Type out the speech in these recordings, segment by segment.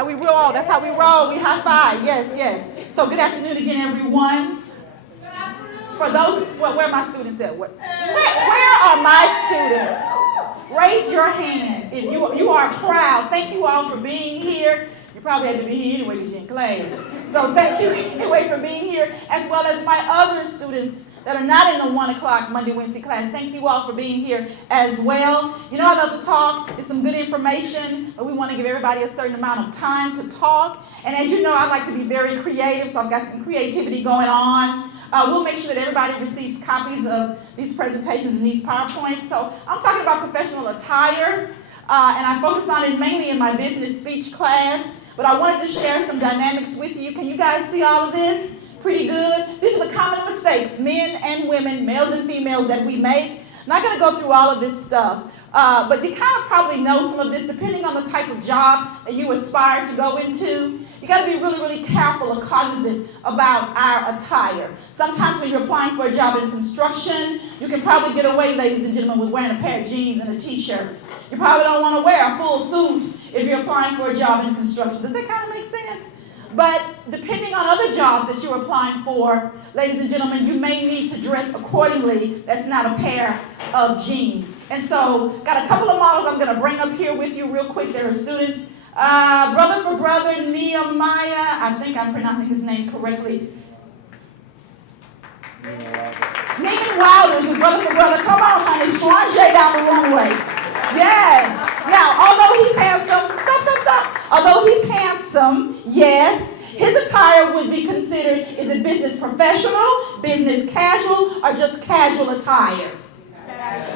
how we roll. That's how we roll. We high five. Yes, yes. So good afternoon again, everyone. For those, where are my students at? Where are my students? Raise your hand if you are proud. Thank you all for being here. You probably had to be here anyway because you're in class. So thank you anyway for being here, as well as my other students that are not in the 1 o'clock Monday, Wednesday class. Thank you all for being here as well. You know, I love to talk. It's some good information, but we want to give everybody a certain amount of time to talk. And as you know, I like to be very creative, so I've got some creativity going on. We'll make sure that everybody receives copies of these presentations and these PowerPoints. So I'm talking about professional attire, and I focus on it mainly in my business speech class. But I wanted to share some dynamics with you. Can you guys see all of this? Pretty good. These are the common mistakes, men and women, males and females, that we make. I'm not going to go through all of this stuff, but you kind of probably know some of this depending on the type of job that you aspire to go into. You got to be really, really careful and cognizant about our attire. Sometimes when you're applying for a job in construction, you can probably get away, ladies and gentlemen, with wearing a pair of jeans and a t-shirt. You probably don't want to wear a full suit if you're applying for a job in construction. Does that kind of make sense? But depending on other jobs that you're applying for, ladies and gentlemen, you may need to dress accordingly. That's not a pair of jeans. And so, got a couple of models I'm going to bring up here with you real quick. There are students. Brother for Brother Nehemiah, I think I'm pronouncing his name correctly. Neiman Wilder's with Brother for Brother. Come on, honey, Strange down the runway. Yes. Now, although he's handsome, stop. Although he's handsome, yes, his attire would be considered, is it business professional, business casual, or just casual attire?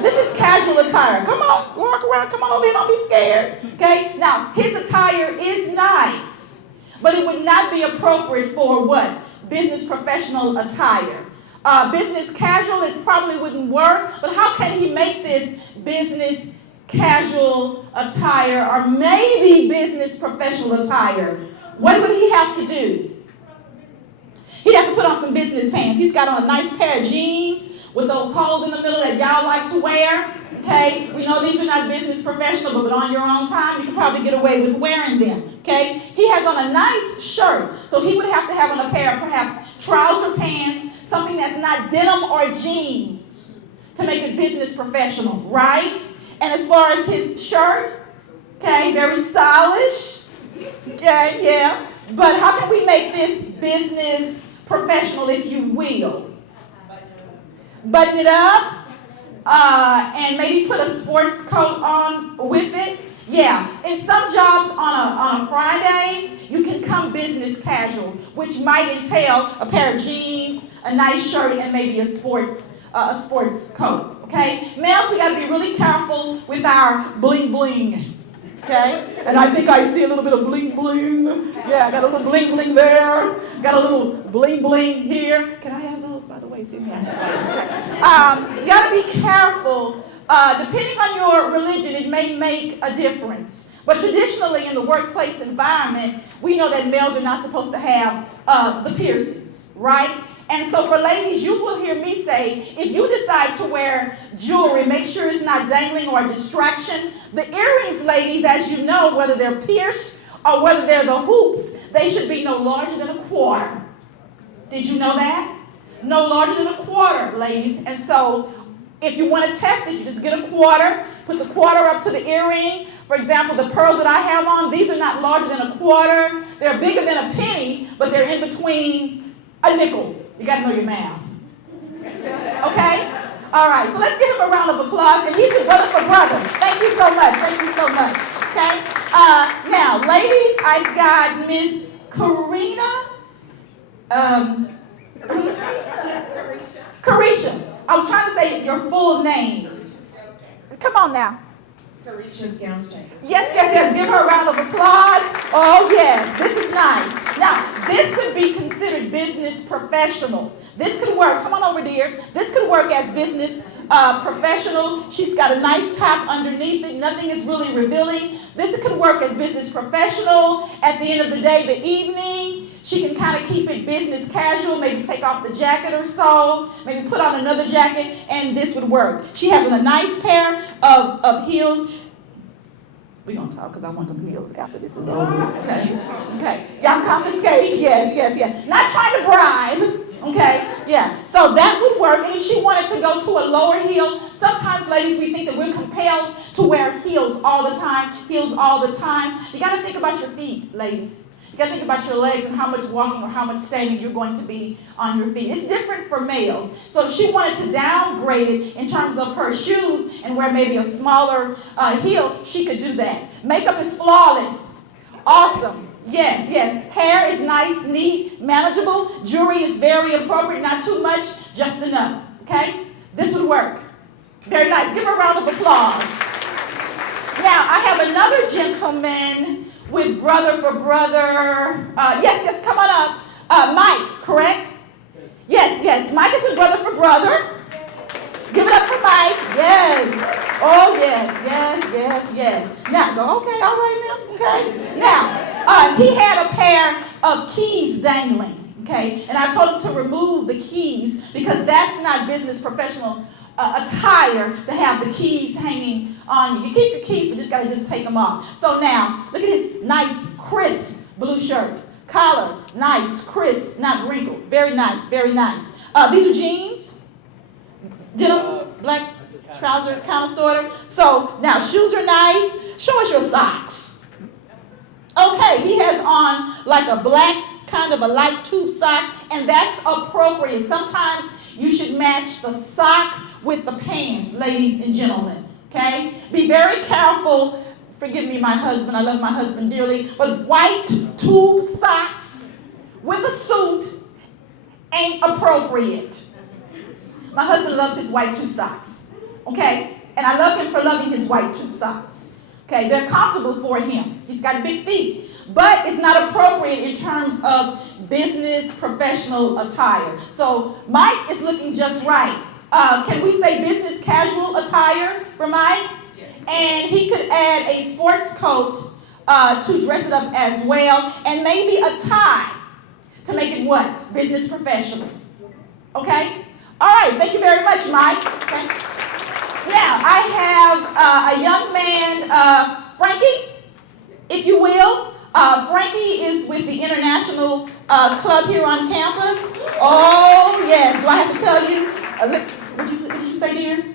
This is casual attire. Come on, walk around, come on over here, don't be scared. Okay? Now, his attire is nice, but it would not be appropriate for what? Business professional attire. Business casual, it probably wouldn't work, but how can he make this business casual attire or maybe business professional attire? What would he have to do? He'd have to put on some business pants. He's got on a nice pair of jeans with those holes in the middle that y'all like to wear. Okay, we know these are not business professional, but on your own time, you can probably get away with wearing them. Okay, he has on a nice shirt, so he would have to have on a pair of perhaps trouser pants, something that's not denim or jeans to make it business professional, right? And as far as his shirt, okay, very stylish. Okay, yeah. But how can we make this business professional, if you will? Button it up, and maybe put a sports coat on with it. Yeah, in some jobs on a Friday, you can come business casual, which might entail a pair of jeans, a nice shirt, and maybe a sports coat. Okay, males, we got to be really careful with our bling bling. Okay, and I think I see a little bit of bling bling. Yeah, I got a little bling bling there. Got a little bling bling here. Can I have those, by the way? See me. You got to be careful. Depending on your religion, it may make a difference. But traditionally, in the workplace environment, we know that males are not supposed to have the piercings, right? And so for ladies, you will hear me say, if you decide to wear jewelry, make sure it's not dangling or a distraction. The earrings, ladies, as you know, whether they're pierced or whether they're the hoops, they should be no larger than a quarter. Did you know that? No larger than a quarter, ladies. And so if you want to test it, you just get a quarter, put the quarter up to the earring. For example, the pearls that I have on, these are not larger than a quarter. They're bigger than a penny, but they're in between a nickel. You got to know your math. Okay? All right, so let's give him a round of applause. And he's the brother for brother. Thank you so much. Thank you so much. Okay? Now, ladies, I've got Miss Karina. Carisha. I was trying to say your full name. Come on now. Carisha Scounstein. Yes. Give her a round of applause. Oh, yes. This is nice. Now, this could be considered business professional. This could work. Come on over, dear. This could work as business professional. She's got a nice top underneath it. Nothing is really revealing. This could work as business professional. At the end of the day, the evening, she can kind of keep it business casual, maybe take off the jacket or so, maybe put on another jacket, and this would work. She has a nice pair of heels. We're going to talk because I want them heels after this is over. Okay? Okay. Y'all confiscate. Yes. Not trying to bribe. Okay? Yeah. So that would work. And if she wanted to go to a lower heel, sometimes, ladies, we think that we're compelled to wear heels all the time. You got to think about your feet, ladies. You got to think about your legs and how much walking or how much standing you're going to be on your feet. It's different for males. So if she wanted to downgrade it in terms of her shoes and wear maybe a smaller heel, she could do that. Makeup is flawless. Awesome. Yes. Hair is nice, neat, manageable. Jewelry is very appropriate, not too much, just enough. Okay? This would work. Very nice. Give her a round of applause. Now, I have another gentleman with brother for brother. Yes, come on up. Mike, correct? Yes. Mike is with brother for brother. Give it up for Mike. Yes. Oh, yes. Now, go, okay, all right now. Okay. Now, he had a pair of keys dangling. Okay. And I told him to remove the keys because that's not business professional attire to have the keys hanging on you. You keep your keys, but you just take them off. So now, look at his nice, crisp blue shirt. Collar, nice, crisp, not wrinkled. Very nice. These are jeans. Denim, black trouser, kind of, sort of. So now, shoes are nice. Show us your socks. Okay, he has on like a black, kind of a light tube sock, and that's appropriate. Sometimes you should match the sock with the pants, ladies and gentlemen, okay? Be very careful. Forgive me, my husband. I love my husband dearly. But white tube socks with a suit ain't appropriate. My husband loves his white tube socks, okay? And I love him for loving his white tube socks, okay? They're comfortable for him. He's got big feet. But it's not appropriate in terms of business professional attire. So Mike is looking just right. Can we say business casual attire for Mike? Yeah. And he could add a sports coat to dress it up as well, and maybe a tie to make it what? Business professional. Okay? All right, thank you very much, Mike. Okay. Now, I have a young man, Frankie, if you will. Frankie is with the International Club here on campus. Oh, yes. Do I have to tell you? What did you say, dear?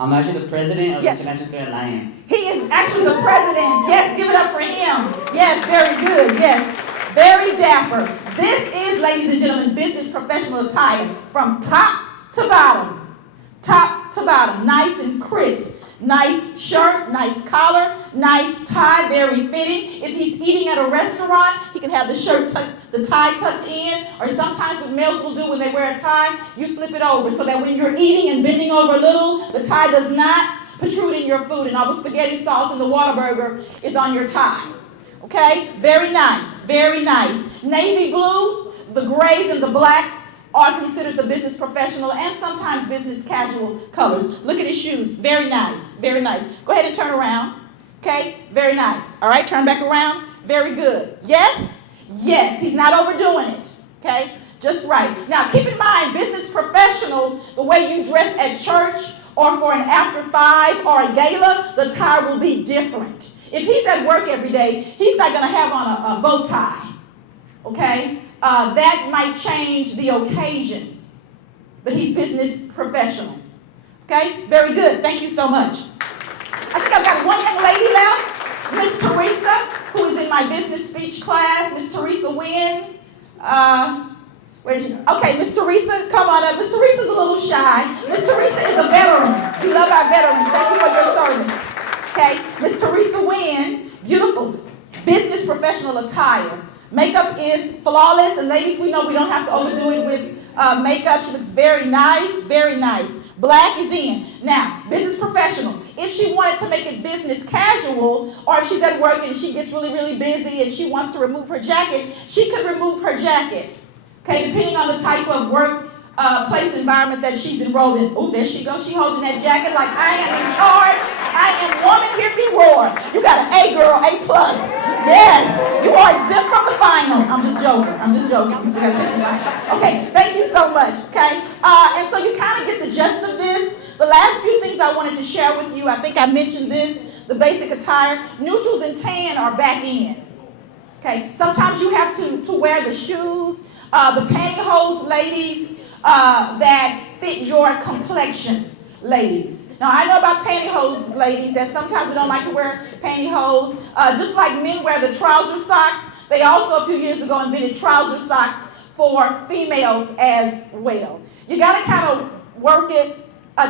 I'm actually the president of the International Student Alliance. He is actually the president. Yes, give it up for him. Yes, very good. Yes, very dapper. This is, ladies and gentlemen, business professional attire from top to bottom. Top to bottom. Nice and crisp. Nice shirt, nice collar, nice tie, very fitting. If he's eating at a restaurant, he can have the tie tucked in, or sometimes what males will do when they wear a tie, you flip it over so that when you're eating and bending over a little, the tie does not protrude in your food and all the spaghetti sauce and the Whataburger is on your tie. Okay? Very nice, very nice. Navy blue, the grays and the blacks are considered the business professional and sometimes business casual colors. Look at his shoes. Very nice. Very nice. Go ahead and turn around. Okay? Very nice. All right? Turn back around. Very good. Yes? Yes. He's not overdoing it. Okay? Just right. Now, keep in mind, business professional, the way you dress at church or for an after 5 or a gala, the tie will be different. If he's at work every day, he's not going to have on a bow tie. Okay? That might change the occasion, but he's business professional. Okay? Very good. Thank you so much. I think I've got one young lady left, Miss Teresa, who is in my business speech class. Miss Teresa Wynn. Where is she? Okay, Miss Teresa, come on up. Miss Teresa's a little shy. Miss Teresa is a veteran. We love our veterans. Thank you for your service. Okay? Miss Teresa Wynn, beautiful business professional attire. Makeup is flawless, and ladies, we know we don't have to overdo it with makeup. She looks very nice, very nice. Black is in. Now, business professional. If she wanted to make it business casual, or if she's at work and she gets really, really busy and she wants to remove her jacket, she could remove her jacket. Okay, depending on the type of work place environment that she's enrolled in. Oh, there she goes. She's holding that jacket like I am in charge. I am woman, hear me roar. You got an A, girl, A+. Yes, you are exempt from the final. I'm just joking. You still got to take the final. Okay, thank you so much. Okay, and so you kind of get the gist of this. The last few things I wanted to share with you, I think I mentioned this. the basic attire. Neutrals and tan are back in. Okay, sometimes you have to wear the shoes, the pantyhose, ladies, that fit your complexion, ladies. Now, I know about pantyhose, ladies, that sometimes we don't like to wear pantyhose. Just like men wear the trouser socks, they also a few years ago invented trouser socks for females as well. You got to kind of work it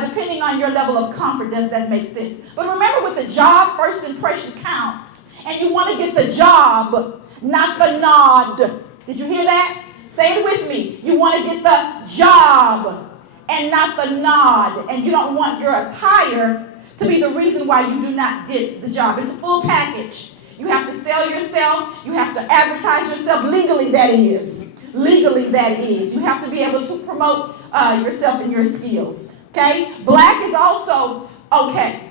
depending on your level of comfort. Does that make sense? But remember, with the job, first impression counts. And you want to get the job, not the nod. Did you hear that? Say it with me. You want to get the job and not the nod. And you don't want your attire to be the reason why you do not get the job. It's a full package. You have to sell yourself. You have to advertise yourself. Legally, that is. Legally, that is. You have to be able to promote yourself and your skills. Okay? Black is also okay.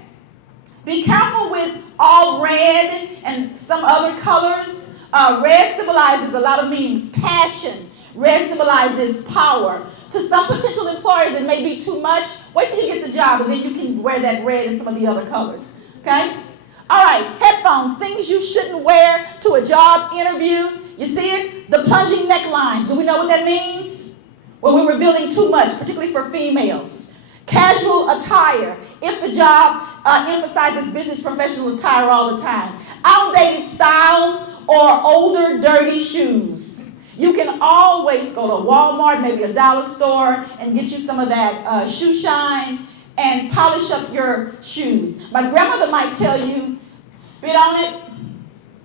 Be careful with all red and some other colors. Red symbolizes a lot of meanings. Passion. Red symbolizes power. To some potential employers, it may be too much. Wait till you get the job, and then you can wear that red and some of the other colors. Okay? All right, headphones, things you shouldn't wear to a job interview. You see it? The plunging necklines. Do we know what that means? Well, we're revealing too much, particularly for females. Casual attire, if the job emphasizes business professional attire all the time. Outdated styles or older, dirty shoes. You can always go to Walmart, maybe a dollar store, and get you some of that shoe shine and polish up your shoes. My grandmother might tell you, spit on it,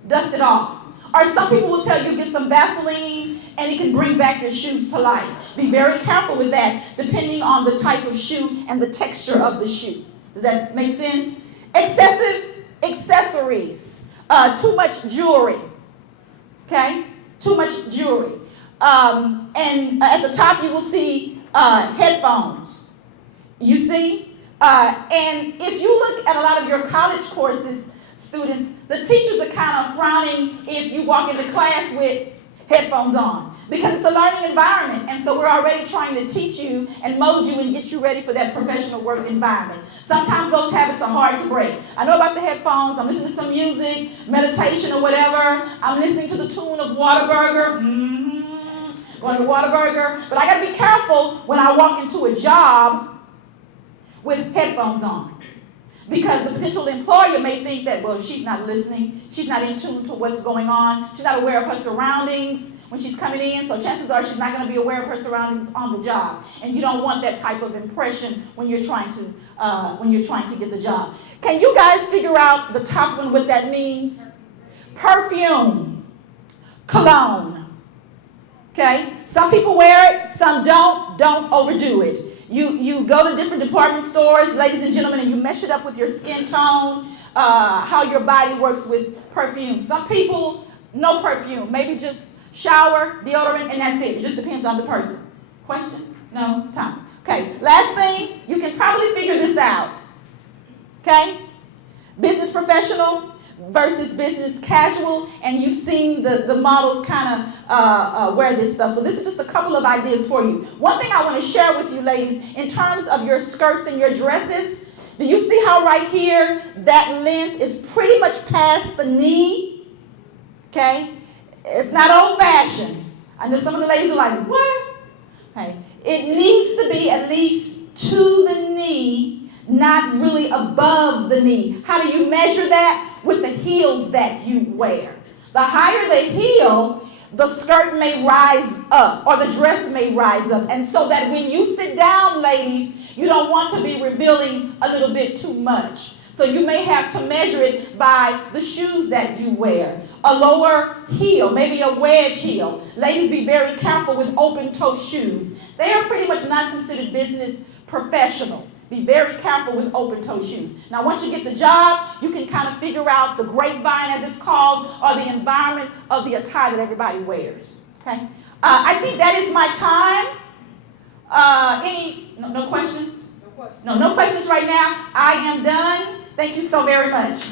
dust it off. Or some people will tell you, get some Vaseline, and it can bring back your shoes to life. Be very careful with that, depending on the type of shoe and the texture of the shoe. Does that make sense? Excessive accessories. Too much jewelry. Okay? Too much jewelry. And at the top, you will see headphones. You see? And if you look at a lot of your college courses, students, the teachers are kind of frowning if you walk into class with headphones on, because it's a learning environment, and so we're already trying to teach you and mold you and get you ready for that professional work environment. Sometimes those habits are hard to break. I know about the headphones. I'm listening to some music, meditation or whatever. I'm listening to the tune of Whataburger. Going to Whataburger. But I got to be careful when I walk into a job with headphones on. Because the potential employer may think that, well, she's not listening. She's not in tune to what's going on. She's not aware of her surroundings when she's coming in. So chances are she's not going to be aware of her surroundings on the job. And you don't want that type of impression when you're trying to get the job. Can you guys figure out the top one, what that means? Perfume, cologne. Okay? Some people wear it, some don't. Don't overdo it. You go to different department stores, ladies and gentlemen, and you mesh it up with your skin tone, how your body works with perfume. Some people, no perfume, maybe just shower, deodorant, and that's it. It just depends on the person. Question? No? Time. Okay, last thing, you can probably figure this out. Okay? Business professional versus business casual, and you've seen the models kind of wear this stuff. So this is just a couple of ideas for you. One thing I want to share with you, ladies, in terms of your skirts and your dresses, do you see how right here that length is pretty much past the knee? Okay? It's not old-fashioned. I know some of the ladies are like, what? Okay. It needs to be at least to the knee, not really above the knee. How do you measure that? With the heels that you wear. The higher the heel, the skirt may rise up, or the dress may rise up. And so that when you sit down, ladies, you don't want to be revealing a little bit too much. So you may have to measure it by the shoes that you wear. A lower heel, maybe a wedge heel. Ladies, be very careful with open-toe shoes. They are pretty much not considered business professional. Be very careful with open-toe shoes. Now, once you get the job, you can kind of figure out the grapevine, as it's called, or the environment of the attire that everybody wears. Okay? I think that is my time. No questions? No questions right now. I am done. Thank you so very much.